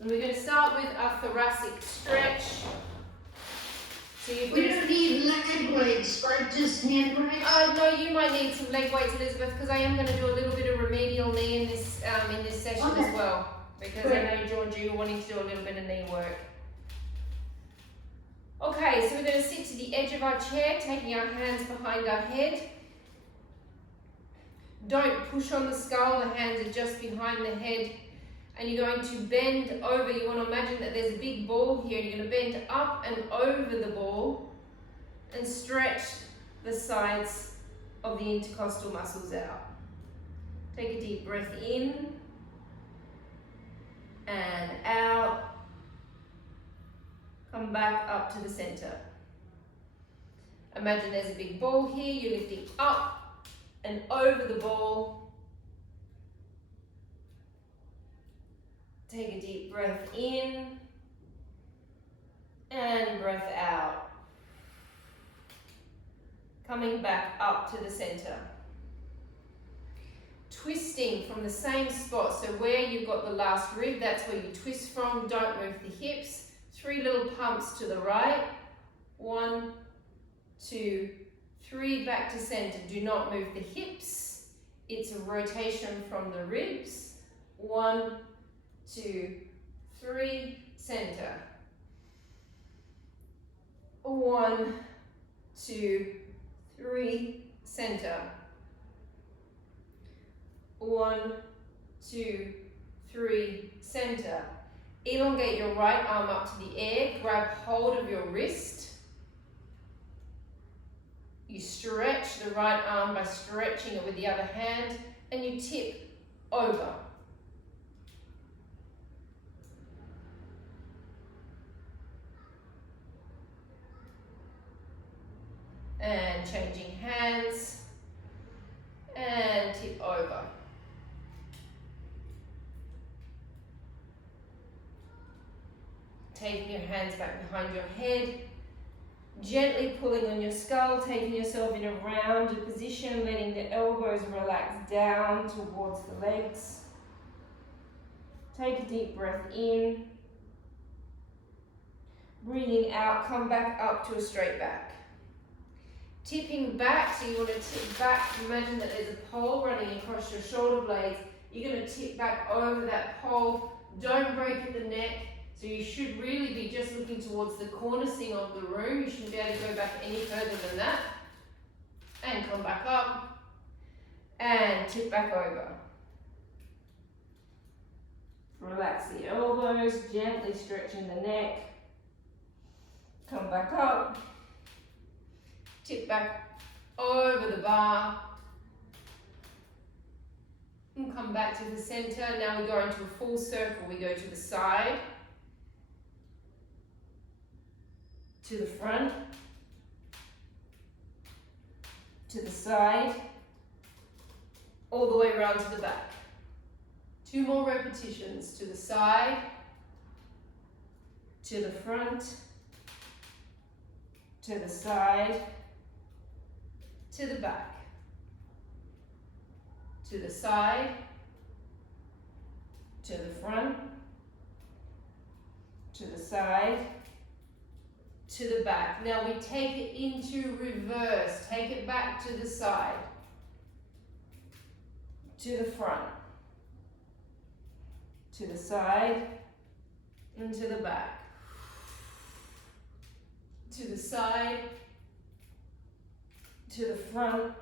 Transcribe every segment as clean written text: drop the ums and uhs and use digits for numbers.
And we're going to start with our thoracic stretch. So we don't need leg weights, right? Just hand weights? No, you might need some leg weights, Elizabeth, because I am going to do a little bit of remedial knee in this session as well. Because I know, George, you're wanting to do a little bit of knee work. Okay, so we're going to sit to the edge of our chair, taking our hands behind our head. Don't push on the skull, the hands are just behind the head. And you're going to bend over. You want to imagine that there's a big ball here, and you're going to bend up and over the ball and stretch the sides of the intercostal muscles out. Take a deep breath in and out. Come back up to the center. Imagine there's a big ball here. You're lifting up and over the ball. Take a deep breath in and breath out. Coming back up to the center. Twisting from the same spot. So where you've got the last rib, that's where you twist from. Don't move the hips. 3 little pumps to the right. 1, 2, 3, back to center. Do not move the hips. It's a rotation from the ribs. 1, 2, 3, center. 1, 2, 3, center. 1, 2, 3, center. Elongate your right arm up to the air. Grab hold of your wrist. You stretch the right arm by stretching it with the other hand, and you tip over. And changing hands, and tip over. Taking your hands back behind your head, gently pulling on your skull, taking yourself in a rounded position, letting the elbows relax down towards the legs. Take a deep breath in. Breathing out, come back up to a straight back. Tipping back, so you want to tip back. Imagine that there's a pole running across your shoulder blades. You're going to tip back over that pole. Don't break at the neck. So you should really be just looking towards the cornicing of the room. You shouldn't be able to go back any further than that. And come back up. And tip back over. Relax the elbows, gently stretching the neck. Come back up. Tip back over the bar. And come back to the center. Now we go into a full circle. We go to the side. To the front. To the side. All the way around to the back. 2 more repetitions. To the side. To the front. To the side. To the back. To the side. To the front. To the side. To the back. Now we take it into reverse. Take it back to the side. To the front. To the side. And to the back. To the side. To the front.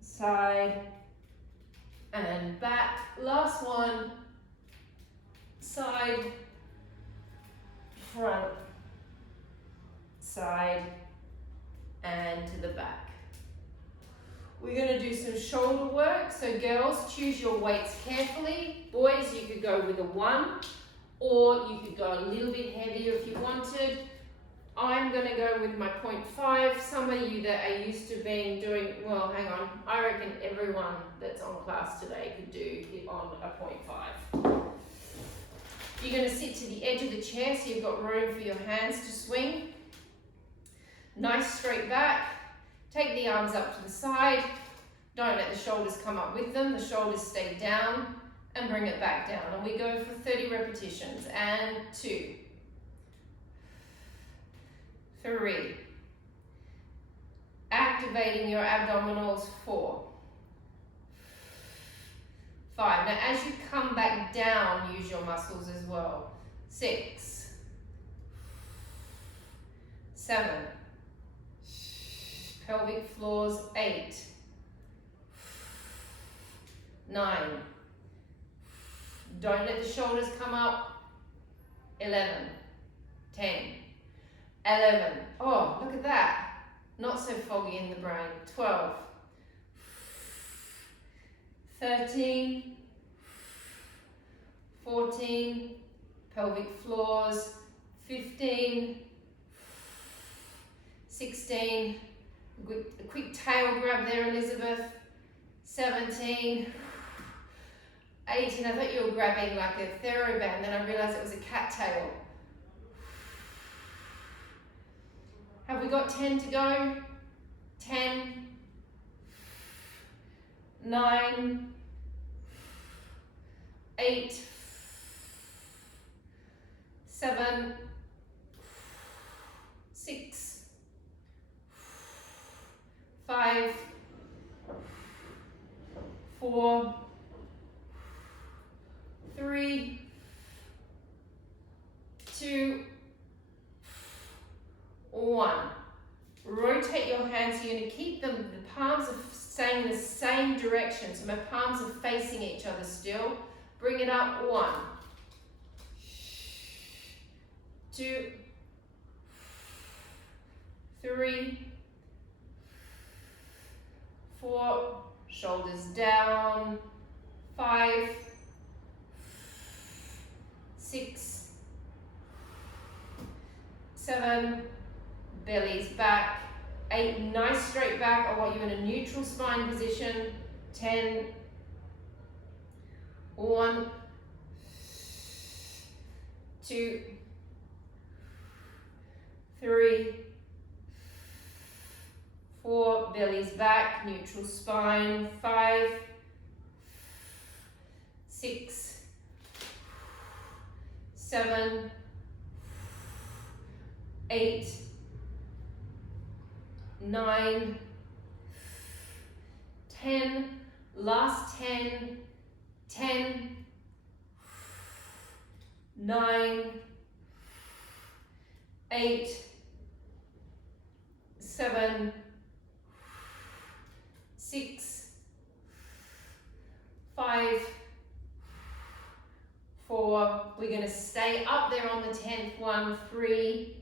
Side. And back. Last one. Side. Front. Side. And to the back. We're going to do some shoulder work. So girls, choose your weights carefully. Boys, you could go with a 1, or you could go a little bit heavier if you wanted. I'm going to go with my 0.5. Some of you that are used to doing, well, hang on, I reckon everyone that's on class today could do it on a 0.5. You're going to sit to the edge of the chair so you've got room for your hands to swing. Nice straight back. Take the arms up to the side. Don't let the shoulders come up with them. The shoulders stay down. and bring it back down. And we go for 30 repetitions. And 2, 3, activating your abdominals, 4, 5. Now as you come back down, use your muscles as well. 6, 7, pelvic floors, 8, 9, don't let the shoulders come up, 11, 10, 11, oh look at that, not so foggy in the brain, 12, 13, 14, pelvic floors, 15, 16, a quick tail grab there, Elizabeth, 17, 18, I thought you were grabbing like a TheraBand, then I realized it was a cat tail. Have we got 10 to go? 10, 9, 8, 7, 6, 5, 4, 3, 2, 1. Rotate your hands. So you're going to keep them, the palms are staying in the same direction. So my palms are facing each other still. Bring it up. 1, 2, 3, 4, shoulders down, 5, 6, 7, belly's back, 8, nice straight back. I want you in a neutral spine position, 10, 1, 2, 3, 4, belly's back, neutral spine, 5, 6, 7, 8, 9, 10, last 10, 10, 9, 8, 7, 6, 5, 4, we're going to stay up there on the 10th one, 3,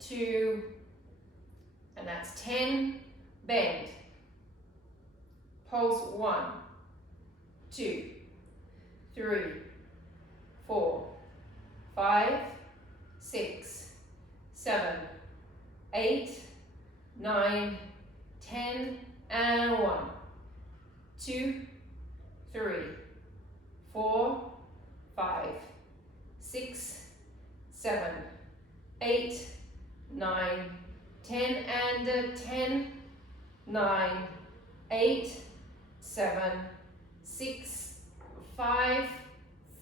2, and that's 10, bend, pulse, 1, 2, 3, 4, 5, 6, 7, 8, 9, 10, and 1, 2, 3, 4, 5, 6, 7, 8, 9, 10, and 10, 9, 8, 7, 6, 5,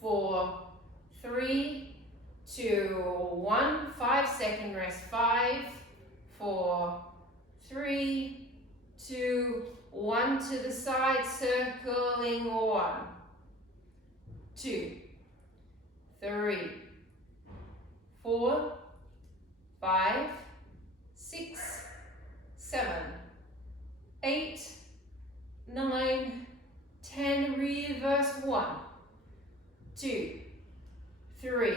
4, 3, 2, 1, 5-second rest, 5, 4, 3, 2, 1 to the side, circling, 1, 2, 3, 4, 5, 6, 7, 8, 9, 10, reverse, 1, 2, 3,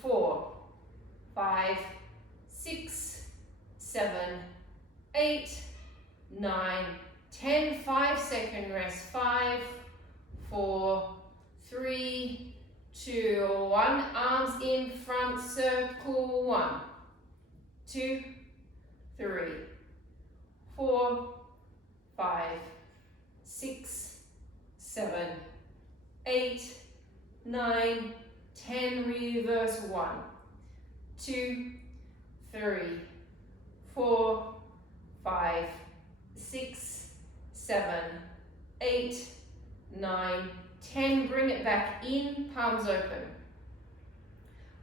4, 5, 6, 7, 8, 9, 10, 5-second rest, 5, 4, 3, 2, 1, arms in front, circle, 1, 2, 3, 4, 5, 6, 7, 8, 9, 10, reverse, 1, 2, 3, 4, 5, 6, 7, 8, 9, 10. Bring it back in, palms open.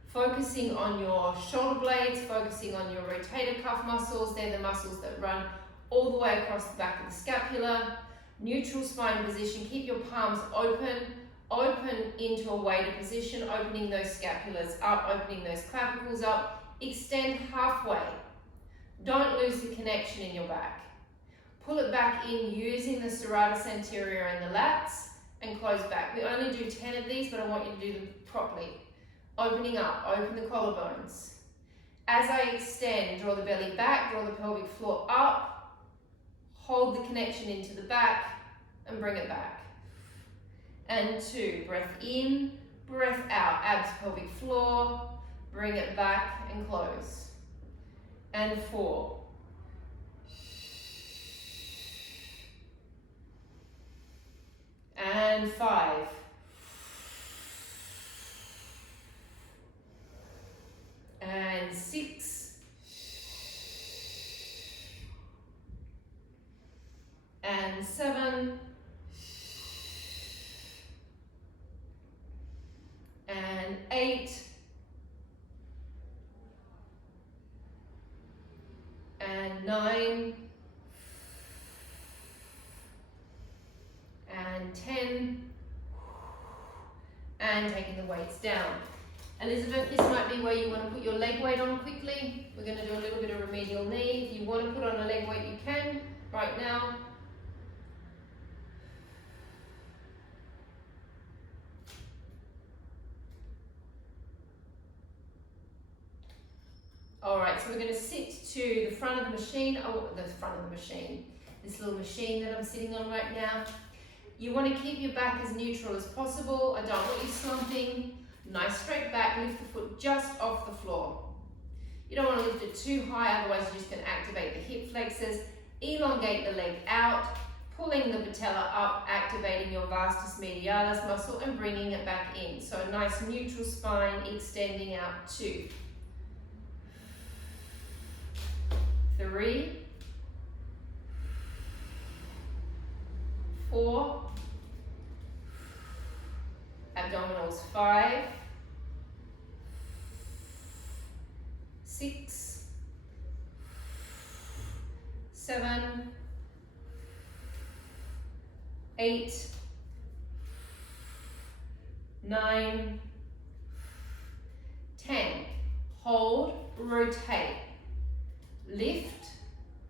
Focusing on your shoulder blades, focusing on your rotator cuff muscles. They're the muscles that run all the way across the back of the scapula. Neutral spine position. Keep your palms open. Open into a weighted position, opening those scapulas up, opening those clavicles up. Extend halfway. Don't lose the connection in your back. Pull it back in using the serratus anterior and the lats, and close back. We only do 10 of these, but I want you to do them properly. Opening up, open the collarbones. As I extend, draw the belly back, draw the pelvic floor up, hold the connection into the back, and bring it back. And 2, breath in, breath out, abs, pelvic floor, bring it back and close. And 4. And 5. And 6. And 7. And 8. And 9. And 10. And taking the weights down. Elizabeth, this might be where you want to put your leg weight on quickly. We're going to do a little bit of remedial knee. If you want to put on a leg weight, you can right now. Alright, so we're going to sit to the front of the machine, this little machine that I'm sitting on right now. You want to keep your back as neutral as possible. I don't want you slumping. Nice straight back, lift the foot just off the floor. You don't want to lift it too high, otherwise you're just going to activate the hip flexors. Elongate the leg out, pulling the patella up, activating your vastus medialis muscle and bringing it back in. So a nice neutral spine extending out. 2, 3, 4, abdominals 5, 6, 7, 8, 9, 10. Hold, rotate, lift,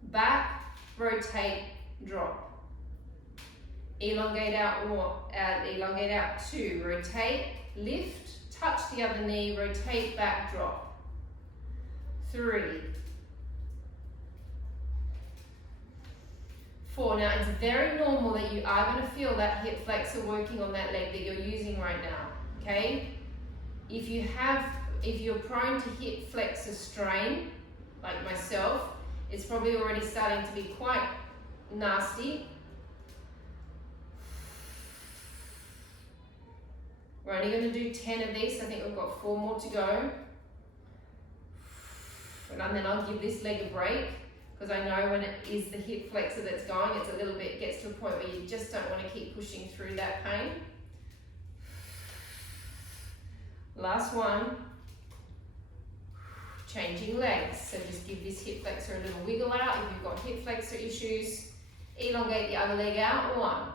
back, rotate, drop. Elongate out, elongate out 2, rotate, lift, touch the other knee, rotate, back, drop. 3, 4. Now it's very normal that you are going to feel that hip flexor working on that leg that you're using right now, okay? If you're prone to hip flexor strain, like myself, it's probably already starting to be quite nasty. We're only going to do 10 of these. I think we've got 4 more to go. And then I'll give this leg a break, because I know when it is the hip flexor that's going, it's a little bit, gets to a point where you just don't want to keep pushing through that pain. Last one. Changing legs. So just give this hip flexor a little wiggle out if you've got hip flexor issues. Elongate the other leg out. 1,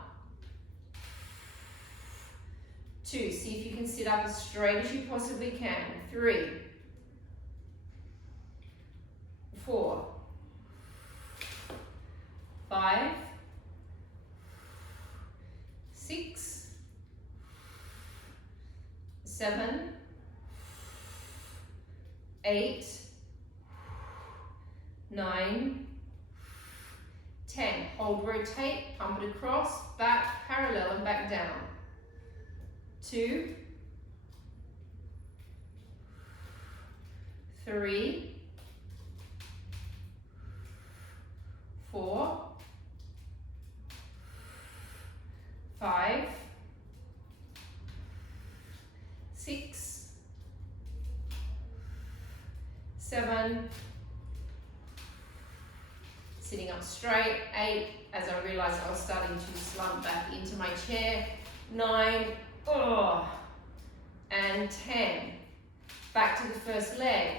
2. See if you can sit up as straight as you possibly can. 3, 4, 5, 6, 7, 8, 9, 10. Hold, rotate, pump it across, back, parallel and back down. 2, 3, 4, 5, 6, 7, Sitting up straight. 8, as I realized I was starting to slump back into my chair. 9, oh, and 10. Back to the first leg.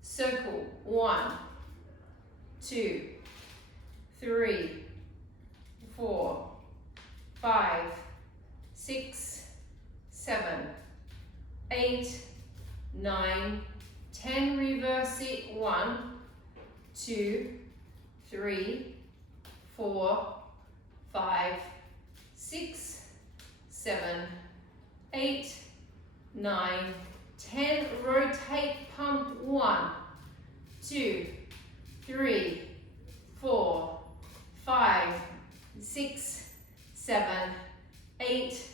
Circle. 1, 2, 3, 4, 5, 6, 7, 8, 9, 10. Reverse it. 1, 2, 3, 4, 5, 6, 7, 8, 9, 10. Rotate, pump. 1, 2, 3, 4, 5, 6, 7, 8,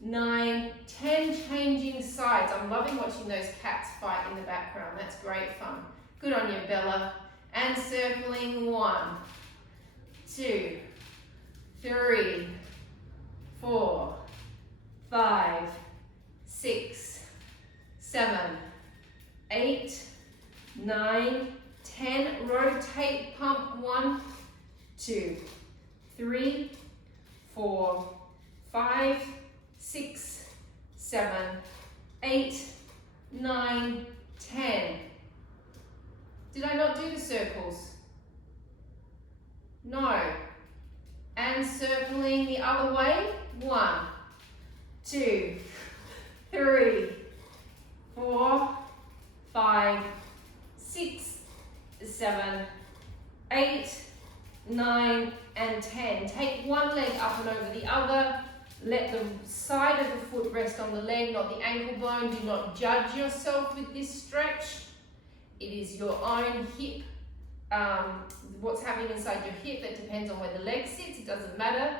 9, 10. Changing sides. I'm loving watching those cats fight in the background. That's great fun. Good on you, Bella. And circling. 1, 2, 3, 4, 5, 6, 7, 8, 9, 10. Rotate, pump. 1, 2, 3, 4, 5, 6, 7, 8, 9, 10. Did I not do the circles? No. And circling the other way. 1, 2, 3, 4, 5, 6, 7, 8, 9, and 10. Take one leg up and over the other. Let the side of the foot rest on the leg, not the ankle bone. Do not judge yourself with this stretch. It is your own hip, what's happening inside your hip. That depends on where the leg sits. It doesn't matter.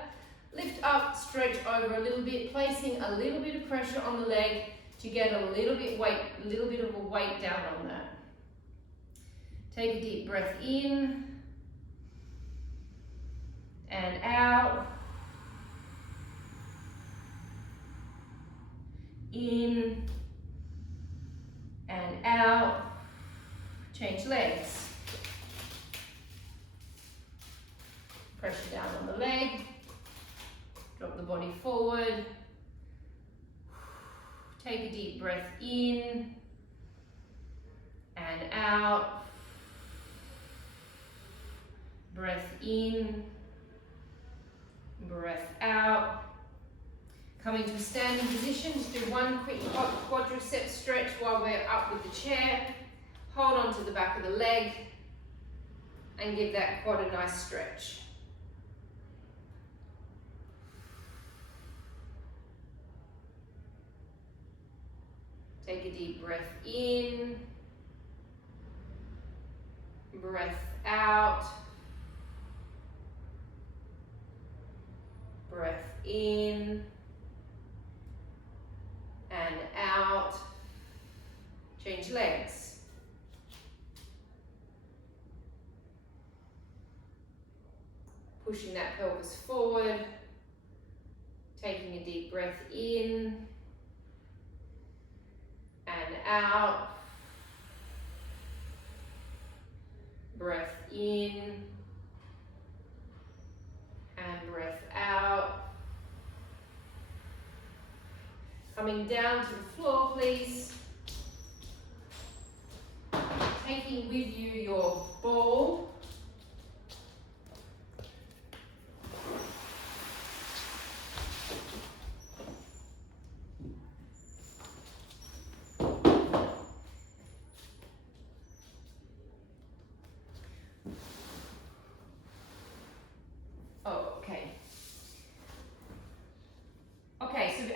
Lift up, stretch over a little bit, placing a little bit of pressure on the leg to get a little bit of a weight down on that. Take a deep breath in and out. In and out. Change legs. Pressure down on the leg. Drop the body forward. Take a deep breath in and out. Breath in, breath out. Coming to a standing position, just do one quick quadricep stretch while we're up with the chair. Hold on to the back of the leg and give that quad a nice stretch. Take a deep breath in, breath out, breath in and out. Change legs. Pushing that pelvis forward, taking a deep breath in and out. Breath in and breath out. Coming down to the floor, please. Taking with you your ball.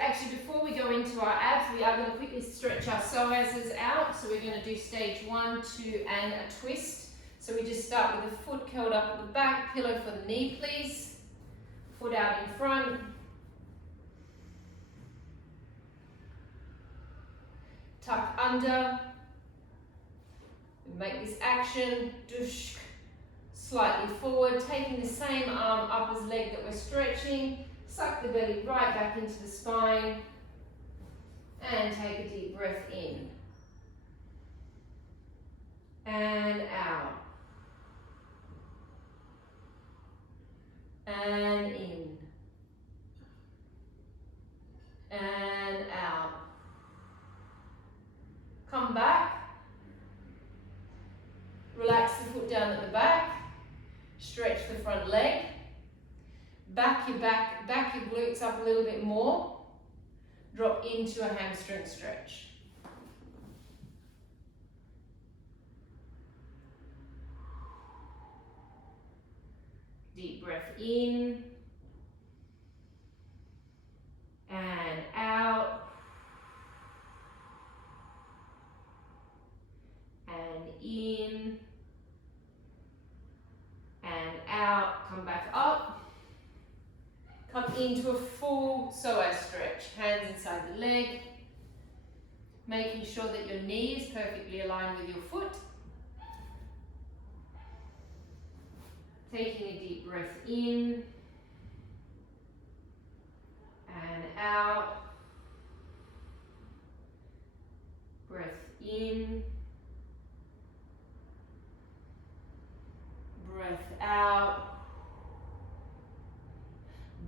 Actually, before we go into our abs, we are going to quickly stretch our psoas out. So we're going to do stage 1, 2, and a twist. So we just start with the foot curled up at the back, pillow for the knee, please. Foot out in front. Tuck under. Make this action. Dush. Slightly forward, taking the same arm up as leg that we're stretching. Suck the belly right back into the spine and take a deep breath in and out. and in, and out. Come back, relax the foot down at the back, stretch the front leg, back your glutes up a little bit more, drop into a hamstring stretch. Deep breath in and out and in and out. Come back up. Come into a full psoas stretch. Hands inside the leg. Making sure that your knee is perfectly aligned with your foot. Taking a deep breath in and out. Breath in. Breath out.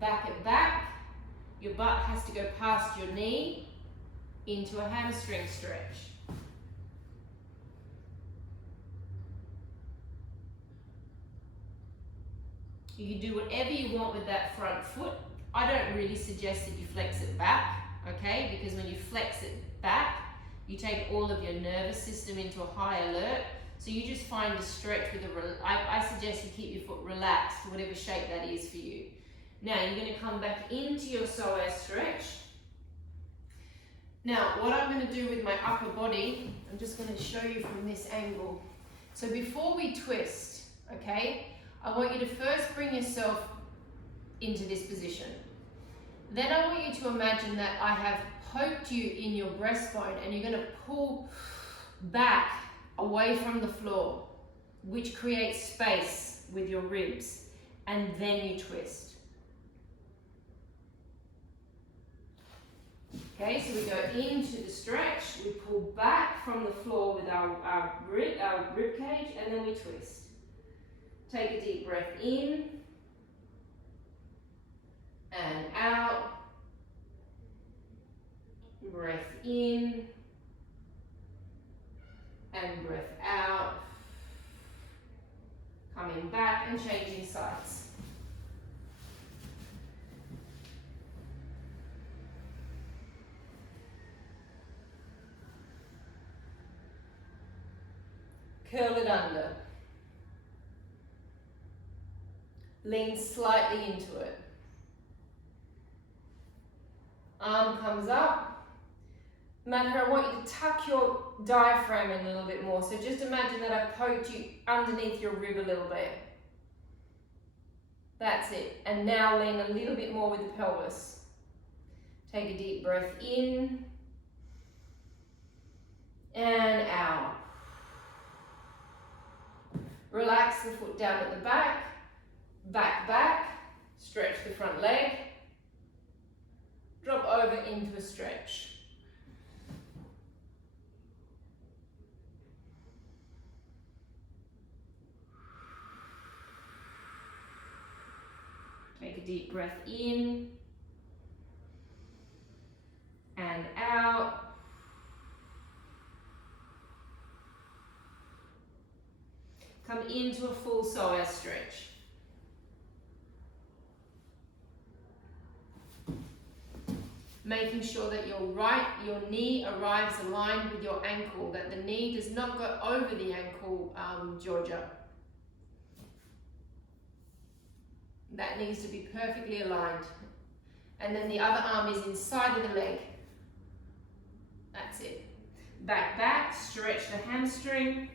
Back at back. Your butt has to go past your knee into a hamstring stretch. You can do whatever you want with that front foot. I don't really suggest that you flex it back, okay? Because when you flex it back, you take all of your nervous system into a high alert. So you just find a stretch with I suggest you keep your foot relaxed, whatever shape that is for you. Now you're going to come back into your psoas stretch. Now what I'm going to do with my upper body, I'm just going to show you from this angle. So before we twist, okay, I want you to first bring yourself into this position. Then I want you to imagine that I have poked you in your breastbone and you're going to pull back away from the floor, which creates space with your ribs, and then you twist. Okay, so we go into the stretch, we pull back from the floor with our rib cage, and then we twist. Take a deep breath in and out. Breath in and breath out. Coming back and changing sides. Curl it under. Lean slightly into it. Arm comes up. Matter, I want you to tuck your diaphragm in a little bit more. So just imagine that I poked you underneath your rib a little bit. That's it. And now lean a little bit more with the pelvis. Take a deep breath in and out. Relax the foot down at the back. Back, stretch the front leg, drop over into a stretch. Take a deep breath in and out. Come into a full psoas stretch. Making sure that your knee arrives aligned with your ankle, that the knee does not go over the ankle, Georgia. That needs to be perfectly aligned. And then the other arm is inside of the leg. That's it. Back, stretch the hamstring.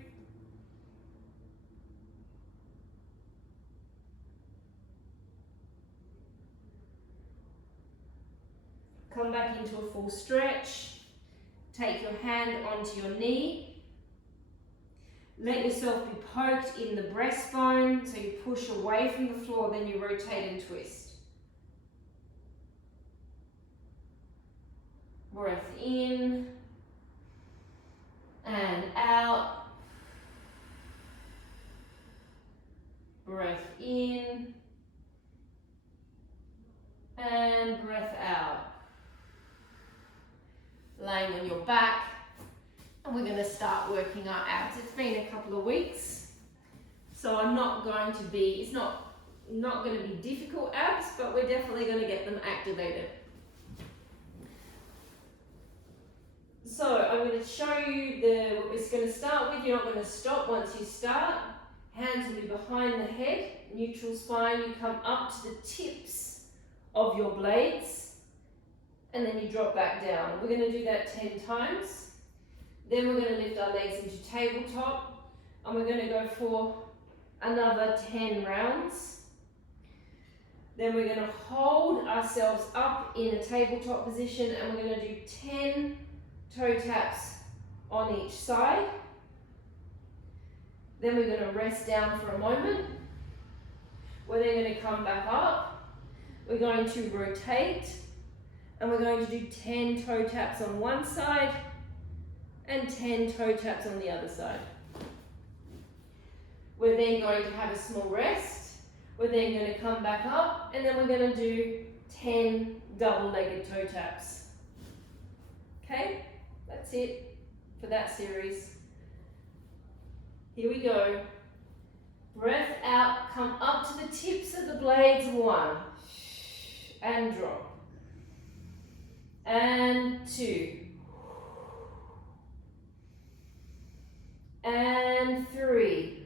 Come back into a full stretch. Take your hand onto your knee. Let yourself be poked in the breastbone, so you push away from the floor, then you rotate and twist. Breath in and out. Breath in laying on your back, and we're going to start working our abs. It's been a couple of weeks, so I'm not going to be, it's not going to be difficult abs, but we're definitely going to get them activated. So I'm going to show you what it's going to start with. You're not going to stop once you start. Hands will be behind the head, neutral spine. You come up to the tips of your blades, and then you drop back down. We're going to do that 10 times. Then we're going to lift our legs into tabletop, and we're going to go for another 10 rounds. Then we're going to hold ourselves up in a tabletop position, and we're going to do 10 toe taps on each side. Then we're going to rest down for a moment. We're then going to come back up. We're going to rotate, and we're going to do 10 toe taps on one side and 10 toe taps on the other side. We're then going to have a small rest. We're then going to come back up, and then we're going to do 10 double-legged toe taps. Okay, that's it for that series. Here we go. Breath out, come up to the tips of the blades, 1, and drop. And 2. And 3.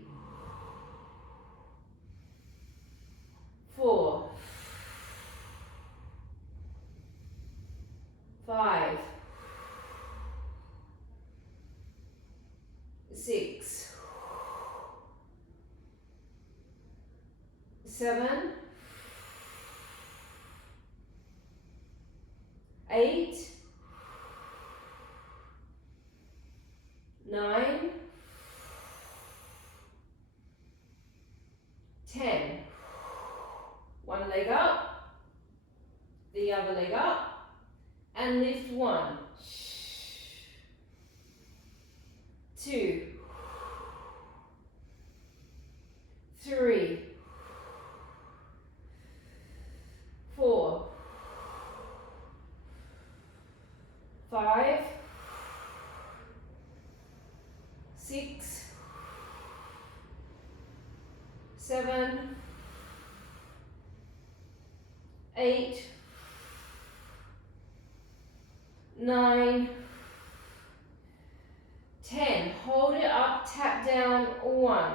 4. 5. 6. 7. 8. 9. 10. One leg up, the other leg up, and lift 1, 2, 3, 4, 5, 6, 7, 8, 9, 10. Hold it up, tap down, 1.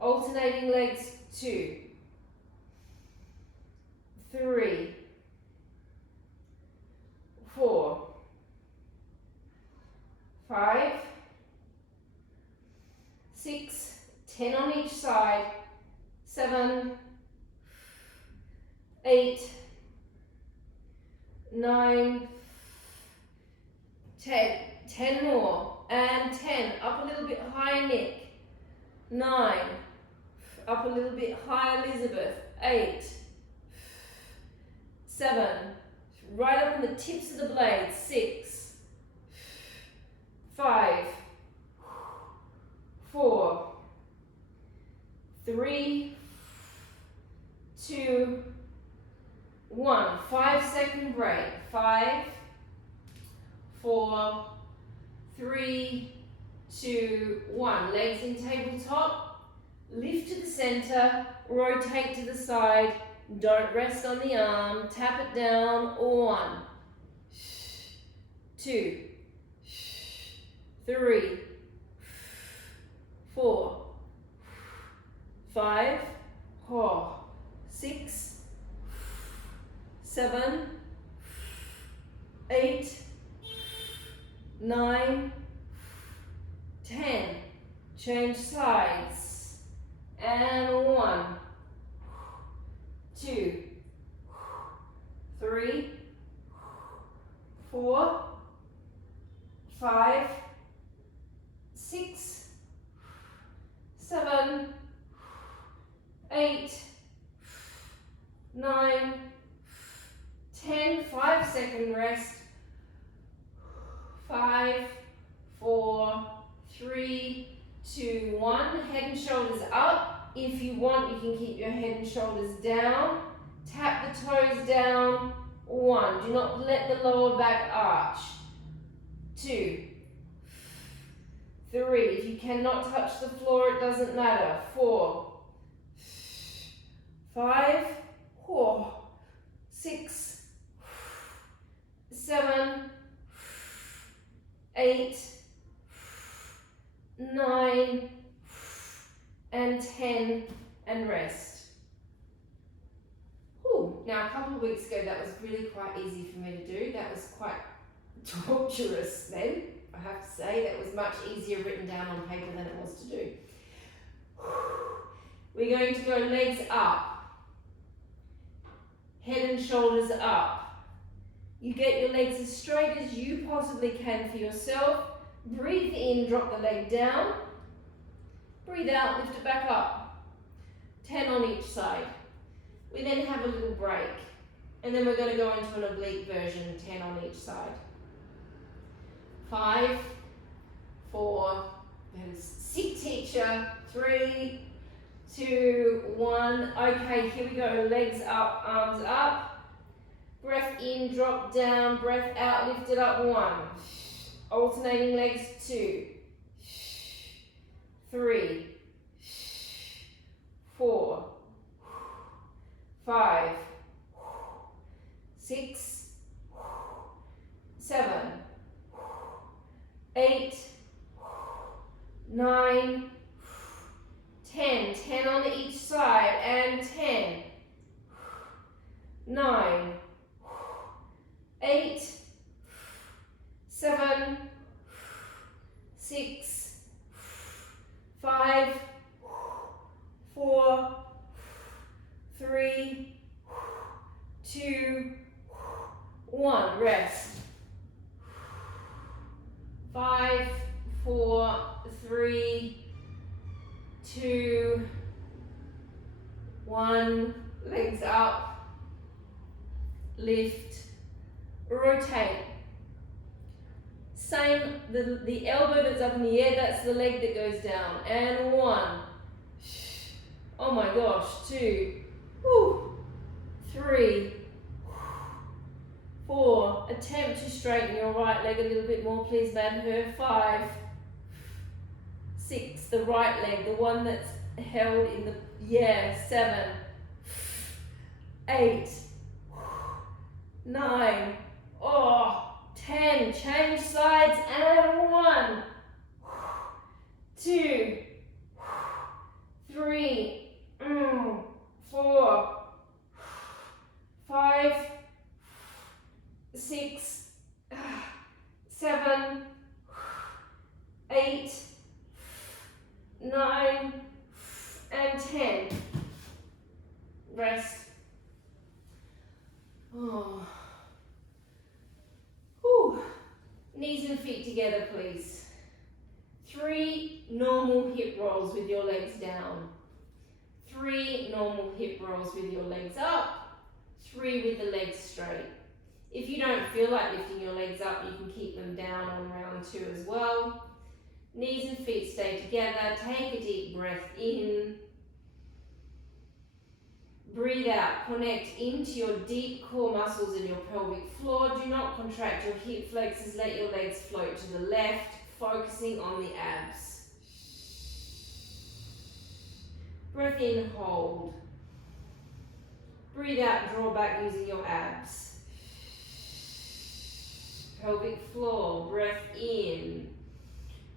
Alternating legs, 2, 3, 4, 5, 6, 10 on each side, 7, 8, 9, 10. 10 more, and 10. Up a little bit higher, Nick. 9. Up a little bit higher, Elizabeth. 8. 7. Right up on the tips of the blades. 6. 5. 4. 3. 2. 1. 5-second break. 5, 4, 3, 2, 1. Legs in tabletop. Lift to the center. Rotate to the side. Don't rest on the arm. Tap it down. 1, 2, 3, 4, 5, 6, 7, 8, 9, 10. Change sides. And 1, 2, 3, 4, 5, 6, 7, 8, 9, 10. 5-second rest. 5, 4, 3, 2, 1. Head and shoulders up. If you want, you can keep your head and shoulders down. Tap the toes down 1. Do not let the lower back arch. 2, 3. If you cannot touch the floor, it doesn't matter. 4, 5, 6, 7, 8, 9, and 10, and rest. Whew. Now, a couple of weeks ago, that was really quite easy for me to do. That was quite torturous then, I have to say. That was much easier written down on paper than it was to do. We're going to go legs up, head and shoulders up. You get your legs as straight as you possibly can for yourself. Breathe in, drop the leg down. Breathe out, lift it back up. 10 on each side. We then have a little break. And then we're going to go into an oblique version, 10 on each side. 5, 4, that is sick teacher, 3, 2, 1. Okay, here we go. Legs up, arms up. Breath in, drop down. Breath out, lift it up. 1. Alternating legs. 2, 3, 4, 5, 6, 7, 8, 9, 10. 10 on each side, and 10, 9, 8, 7, 6, 5, 4, 3, 2, 1. Rest. 5, 4, 3, 2, 1. Legs up. Lift. Rotate. Same, the elbow that's up in the air, that's the leg that goes down. And 1. Oh my gosh. 2. 3. 4. Attempt to straighten your right leg a little bit more, please, Madhu. 5. 6. The right leg, the one that's held in the, 7. 8. 9. 10. Change sides, and 1. 2. 3. 4. 5. 6, 7, 8, 9, and 10. Rest. Knees and feet together, please. 3 normal hip rolls with your legs down. 3 normal hip rolls with your legs up. 3 with the legs straight. If you don't feel like lifting your legs up, you can keep them down on round 2 as well. Knees and feet stay together. Take a deep breath in. Breathe out. Connect into your deep core muscles in your pelvic floor. Do not contract your hip flexors. Let your legs float to the left, focusing on the abs. Breath in, hold. Breathe out, draw back using your abs. Pelvic floor, breath in.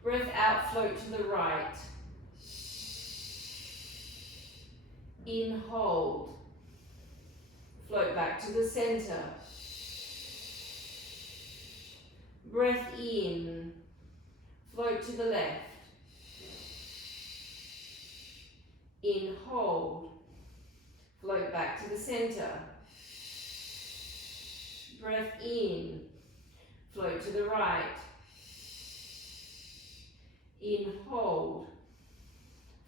Breath out, float to the right. In, hold. Float back to the center. Breath in. Float to the left. In, hold. Float back to the center. Breath in. Float to the right. In, hold.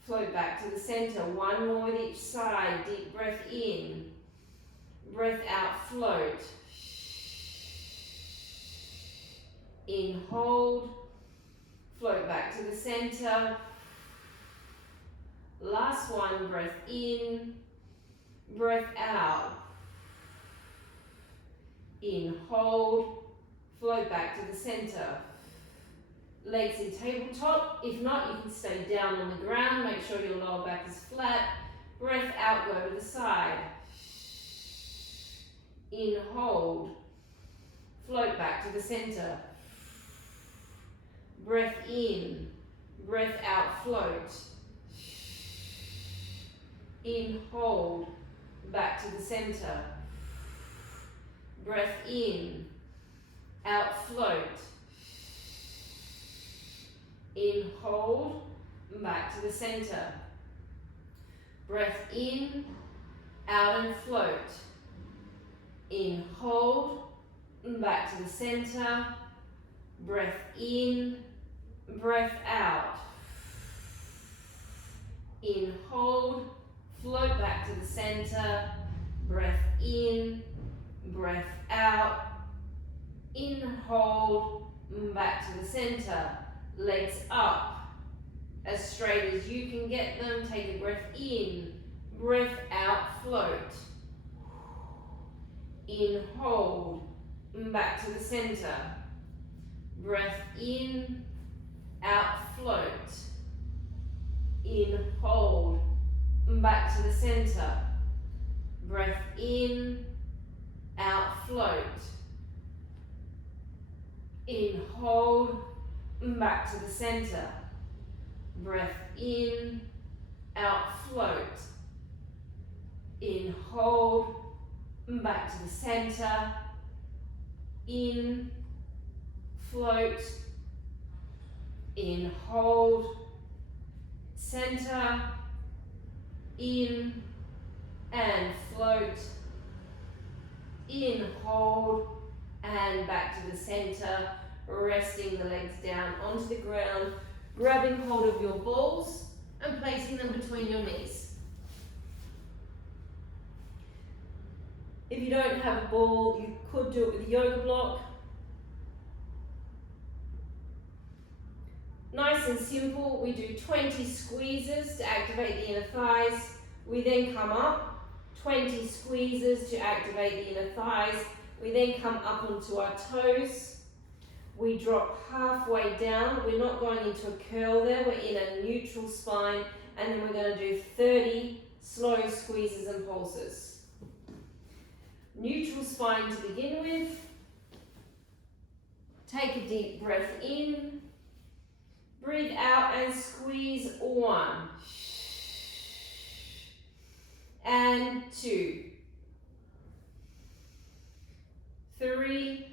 Float back to the center. 1 more with each side. Deep breath in. Breath out, float. In, hold. Float back to the center. Last one, breath in. Breath out. In, hold, float back to the center. Legs in tabletop. If not, you can stay down on the ground. Make sure your lower back is flat. Breath out, go to the side. In, hold, float back to the center. Breath in, breath out, float. In, hold, back to the center. Breath in, out, float. In, hold, back to the center. Breath in, out and float. In, hold, back to the center. Breath in, breath out. In, hold, float back to the center. Breath in, breath out. In, hold, back to the center. Legs up, as straight as you can get them. Take a breath in, breath out, float. In, hold, back to the center. Breath in, out, float. In, hold, back to the center. Breath in, out, float. In, hold, back to the center. Breath in, out, float. In, hold, back to the center. In, float. In, hold, center. In, and float. In, hold, and back to the center. Resting the legs down onto the ground, grabbing hold of your balls and placing them between your knees. If you don't have a ball, you could do it with a yoga block. Nice and simple. We do 20 squeezes to activate the inner thighs. We then come up, 20 squeezes to activate the inner thighs. We then come up onto our toes. We drop halfway down. We're not going into a curl there. We're in a neutral spine. And then we're going to do 30 slow squeezes and pulses. Neutral spine to begin with. Take a deep breath in. Breathe out and squeeze 1. And 2. 3.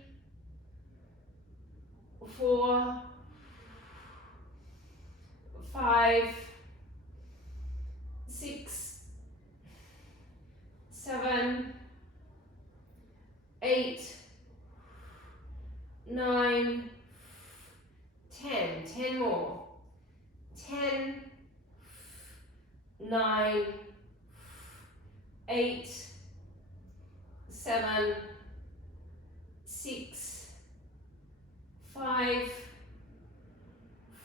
4, 5, 6, 7, 8, 9, 10. 10 more. 10, 9, 8, 7, 6, 5,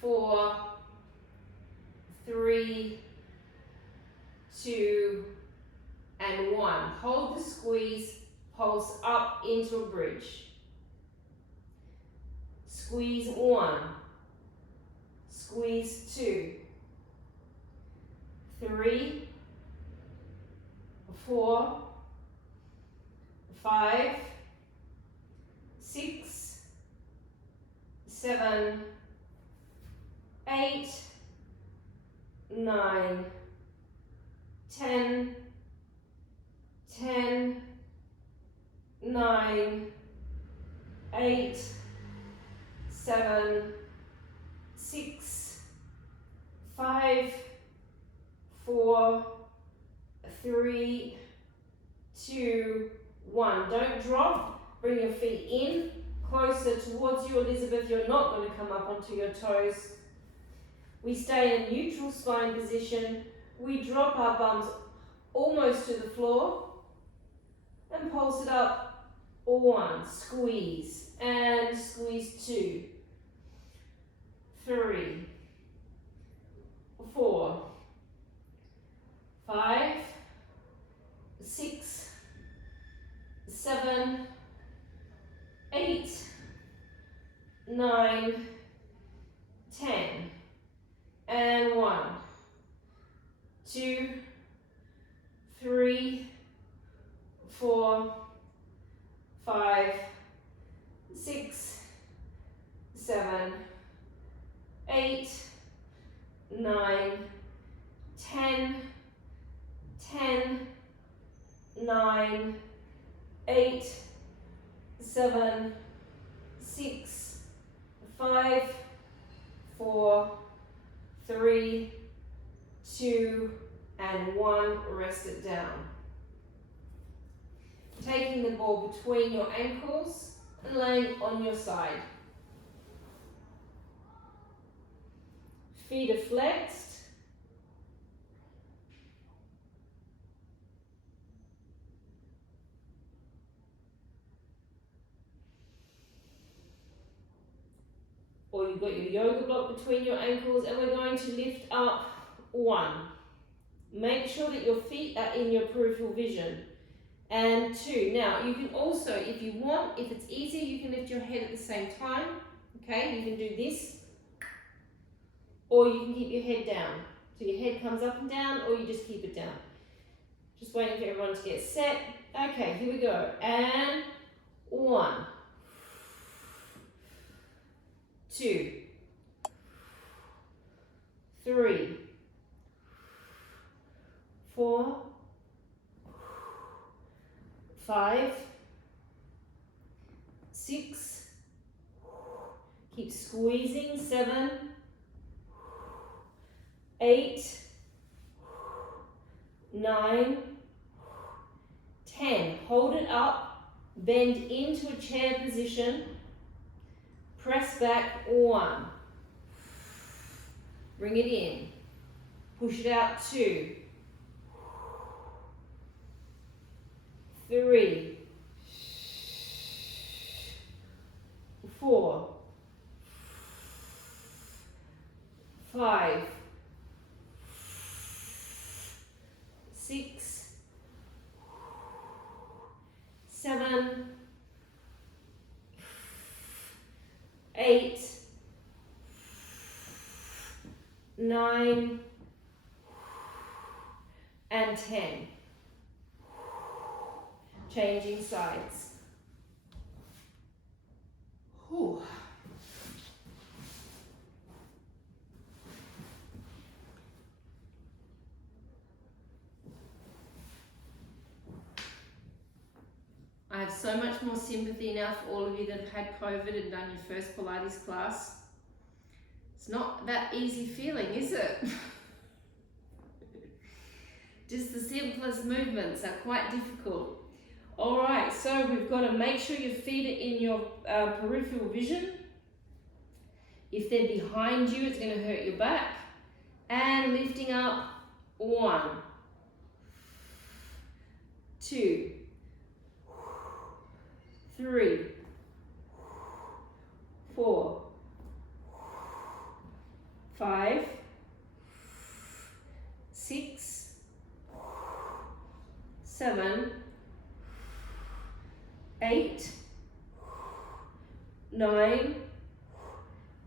4, 3, 2, and 1. Hold the squeeze, pulse up into a bridge. Squeeze 1, squeeze 2, 3, 4, 5, 6, 7, 8, 9, 10, 10, 9, 8, 7, 6, 5, 4, 3, 2, 1. Don't drop. Bring your feet in, closer towards you, Elizabeth. You're not going to come up onto your toes. We stay in a neutral spine position. We drop our bums almost to the floor and pulse it up. 1, squeeze, and squeeze 2, 3, 4, 5, 6, 7, 9, 10. And 1, 2, 3, 4, 5, 6, 7, 8, 9, 10, 10, 9, 8, 7, 6, 5, 4, 3, 2, and 1. Rest it down. Taking the ball between your ankles and laying on your side. Feet are flexed. Or you've got your yoga block between your ankles, and we're going to lift up 1. Make sure that your feet are in your peripheral vision. And 2. Now, you can also, if you want, if it's easier, you can lift your head at the same time. Okay, you can do this. Or you can keep your head down. So your head comes up and down, or you just keep it down. Just waiting for everyone to get set. Okay, here we go. And 1, 2, 3, 4, 5, 6, keep squeezing, 7, 8, 9, 10. Hold it up, bend into a chair position, press back, 1. Bring it in, push it out, 2, 3, 4, 5, 6, 7, 8, 9, and 10. Changing sides. Whew. I have so much more sympathy now for all of you that have had COVID and done your first Pilates class. It's not that easy feeling, is it? Just the simplest movements are quite difficult. All right, so we've got to make sure your feet are in your peripheral vision. If they're behind you, it's going to hurt your back. And lifting up, 1, 2, 3, 4, 5, 6, 7, 8, 9,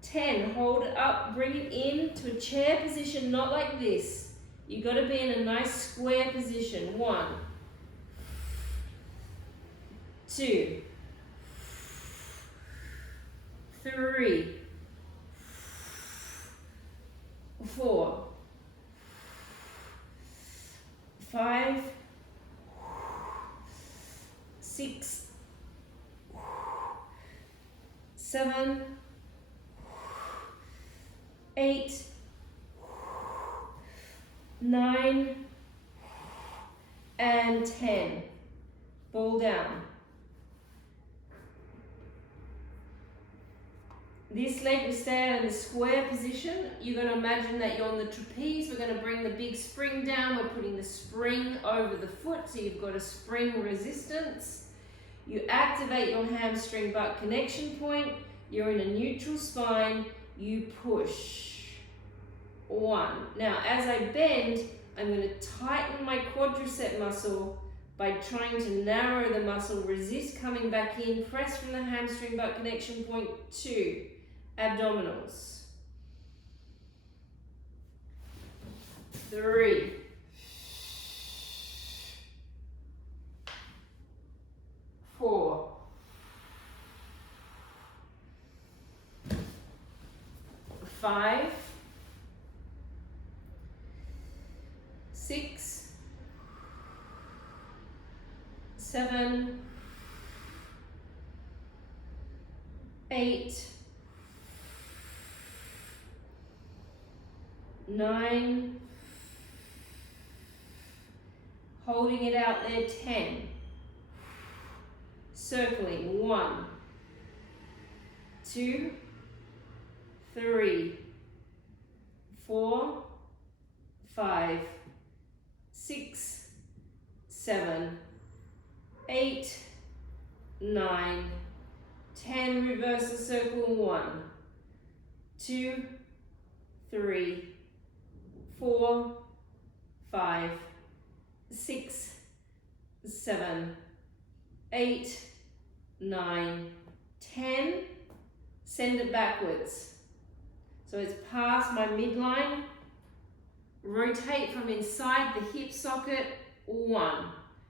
10. Hold it up, bring it in to a chair position, not like this. You've got to be in a nice square position. 1, 2, 3, 4, 5, 6, 7, 8, 9, and 10. Ball down. This leg will stay in the square position. You're going to imagine that you're on the trapeze. We're going to bring the big spring down. We're putting the spring over the foot, so you've got a spring resistance. You activate your hamstring butt connection point. You're in a neutral spine. You push. 1. Now, as I bend, I'm going to tighten my quadricep muscle by trying to narrow the muscle. Resist coming back in. Press from the hamstring butt connection point. 2. abdominals. 3, 4, 5, 6, 7, 8, 9, holding it out there, 10, circling, 1, 2, 3, 4, 5, 6, 7, 8, 9, 10, reverse the circle, 1, 2, 3, 4, 5, 6, 7, 8, 9, 10, send it backwards. So it's past my midline, rotate from inside the hip socket, 1.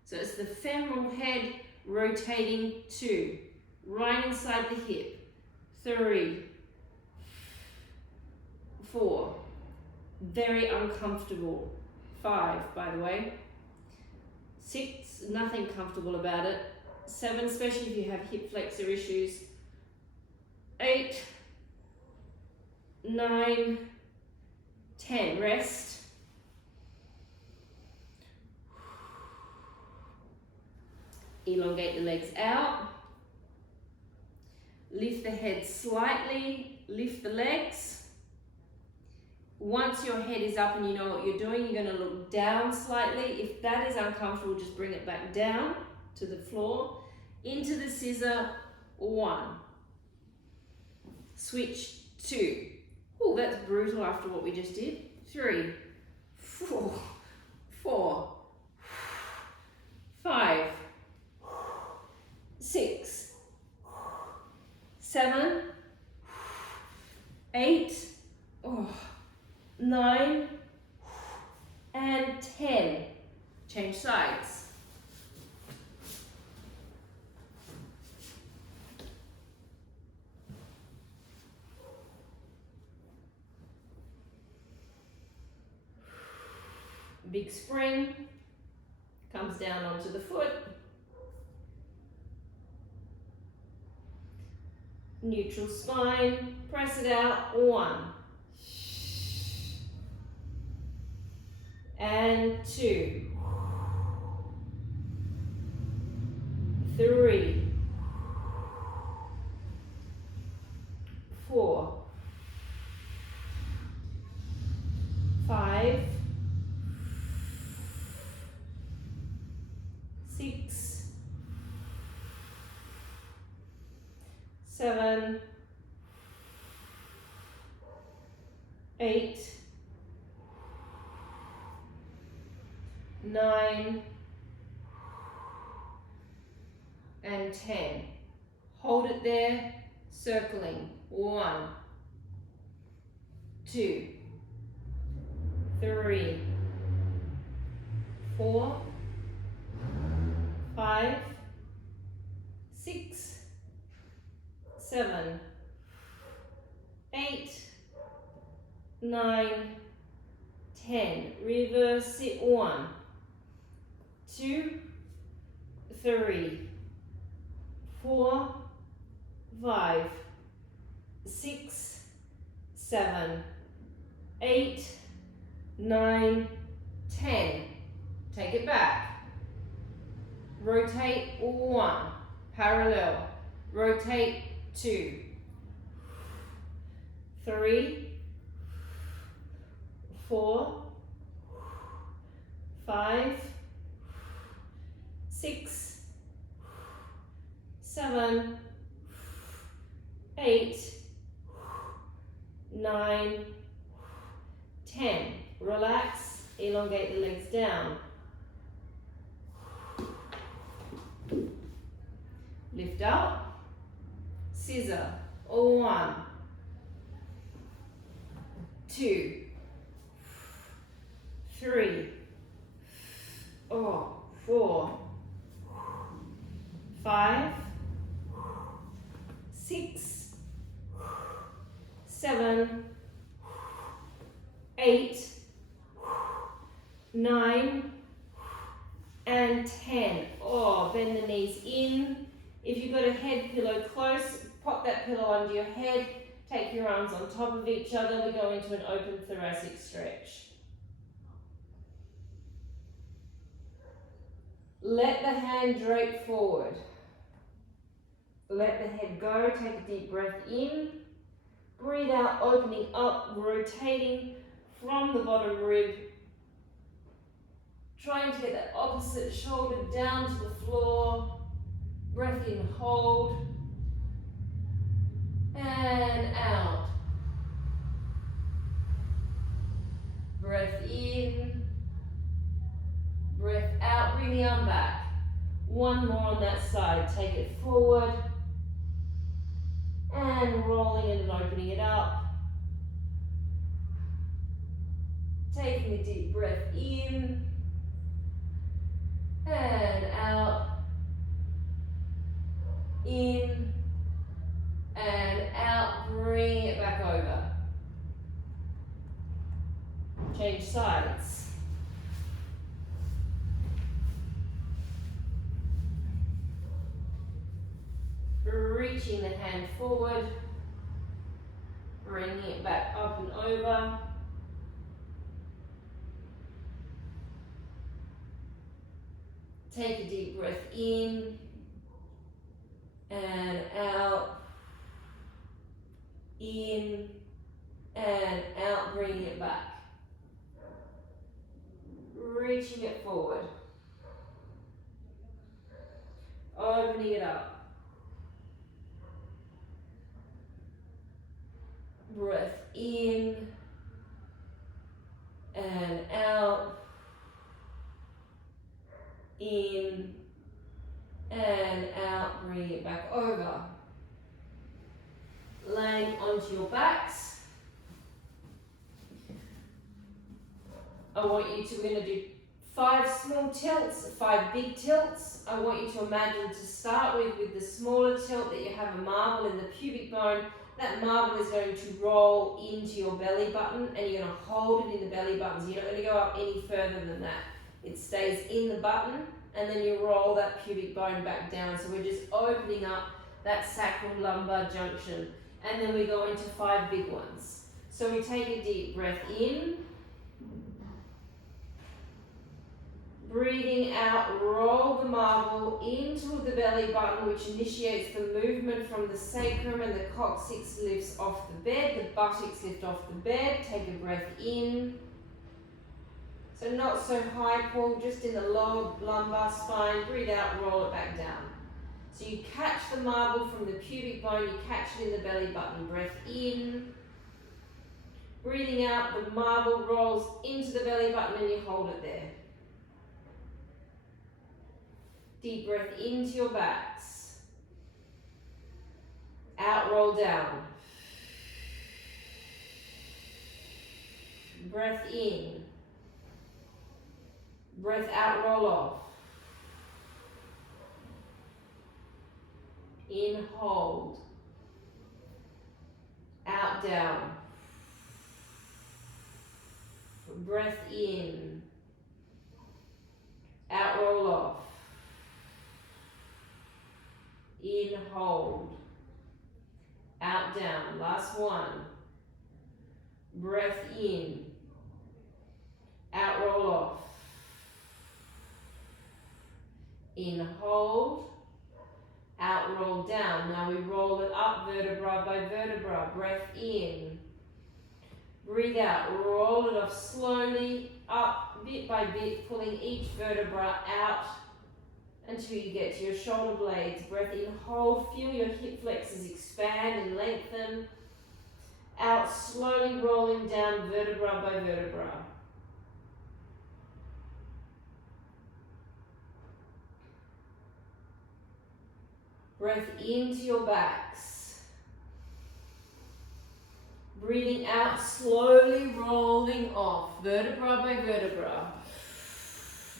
So it's the femoral head rotating 2, right inside the hip, 3, 4, very uncomfortable, 5 by the way, 6, nothing comfortable about it, 7, especially if you have hip flexor issues, 8, 9, 10, rest. Elongate the legs out. Lift the head slightly, lift the legs. Once your head is up and you know what you're doing, you're going to look down slightly. If that is uncomfortable, just bring it back down to the floor. Into the scissor, 1. Switch, 2. Oh, that's brutal after what we just did. 3, 4, 4, 5, 6, 7, 8, 9, and 10. Change sides. Big spring, comes down onto the foot. Neutral spine, press it out, 1. And 2. 3. 4. 5. 6, 7, 8, 9, and 10. Hold it there, circling. 1, 2, 3, 4, 5, 6, 7, 8, 9, 10. Reverse it. 1, 2, 3, 4, 5, 6, 7, 8, 9, 10. Take it back. Rotate 1, parallel. Rotate 2, 3, 4, 5, 6, 7, 8, 9, 10. Relax, elongate the legs down. Lift up, scissor, 1, 2, 3, 4, 5, 6, 7, 8, 9, and 10. Bend the knees in. If you've got a head pillow close, pop that pillow under your head. Take your arms on top of each other. We go into an open thoracic stretch. Let the hand drape forward. Let the head go. Take a deep breath in. Breathe out, opening up, rotating from the bottom rib. Trying to get that opposite shoulder down to the floor. Breath in, hold. And out. Breath in. Breath out. Bring the arm back. One more on that side. Take it forward. And rolling it and opening it up. Taking a deep breath in. And out. In. And out. Bring it back over. Change sides. Reaching the hand forward, bringing it back up and over. Take a deep breath in and out, in and out, bringing it back. Reaching it forward, opening it up. Breath in and out, in and out, bring it back over. Laying onto your backs. I want you to, we're going to do 5 small tilts, 5 big tilts. I want you to imagine to start with the smaller tilt that you have a marble in the pubic bone. That marble is going to roll into your belly button and you're going to hold it in the belly button. So you're not going to go up any further than that. It stays in the button and then you roll that pubic bone back down. So we're just opening up that sacral lumbar junction. And then we go into 5 big ones. So we take a deep breath in. Breathing out, roll the marble into the belly button, which initiates the movement from the sacrum, and the coccyx lifts off the bed, the buttocks lift off the bed. Take a breath in. So not so high pull, just in the lower lumbar spine. Breathe out, roll it back down. So you catch the marble from the pubic bone, you catch it in the belly button. Breath in. Breathing out, the marble rolls into the belly button and you hold it there. Deep breath into your backs. Out, roll down. Breath in. Breath out, roll off. In, hold. Out, down. Breath in. Out, roll off. In, hold. Out, down. Last one. Breath in. Out, roll off. In, hold. Out, roll down. Now we roll it up vertebra by vertebra. Breath in. Breathe out. Roll it off slowly, up bit by bit, pulling each vertebra out until you get to your shoulder blades. Breath in, hold. Feel your hip flexors expand and lengthen. Out, slowly rolling down vertebra by vertebra. Breath into your backs. Breathing out, slowly rolling off, vertebra by vertebra.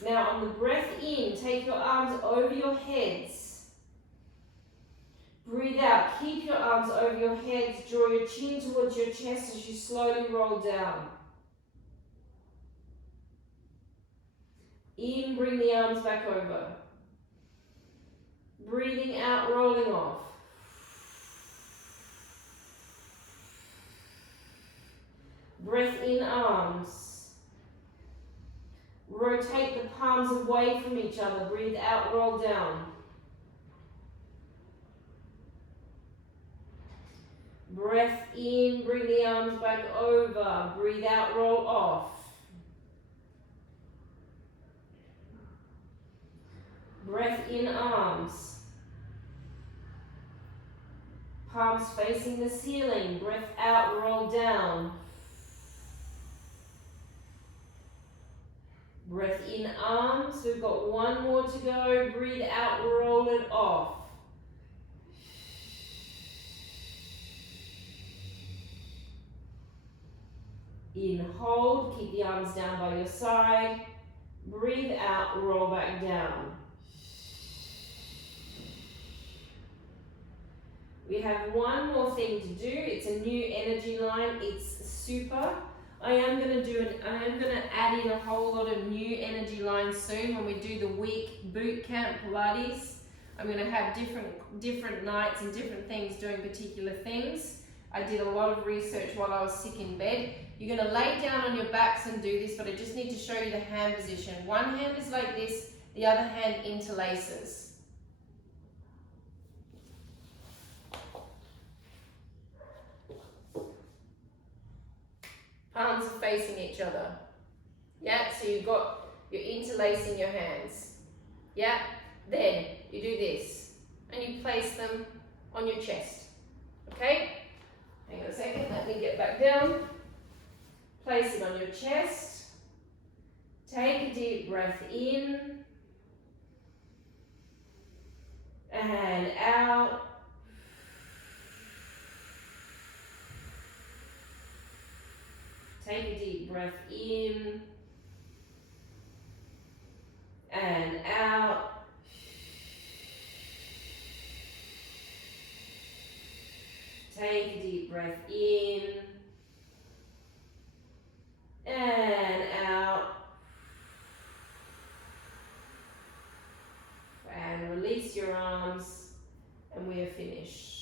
Now on the breath in, take your arms over your heads. Breathe out, keep your arms over your heads, draw your chin towards your chest as you slowly roll down. In, bring the arms back over. Breathing out, rolling off. Breath in, arms. Rotate the palms away from each other. Breathe out, roll down. Breath in, bring the arms back over. Breathe out, roll off. Breath in, arms. Palms facing the ceiling. Breath out, roll down. Breath in, arms. We've got one more to go. Breathe out, roll it off. In, hold. Keep the arms down by your side. Breathe out, roll back down. We have one more thing to do. It's a new energy line. It's super. I am going to add in a whole lot of new energy lines soon when we do the week boot camp Pilates. I'm going to have different nights and different things doing particular things. I did a lot of research while I was sick in bed. You're going to lay down on your backs and do this, but I just need to show you the hand position. One hand is like this, the other hand interlaces. Palms are facing each other. Yeah, so you're interlacing your hands. Yeah, then you do this and you place them on your chest. Okay? Hang on a second, let me get back down. Place it on your chest. Take a deep breath in and out. Take a deep breath in and out. Take a deep breath in and out. And release your arms, and we are finished.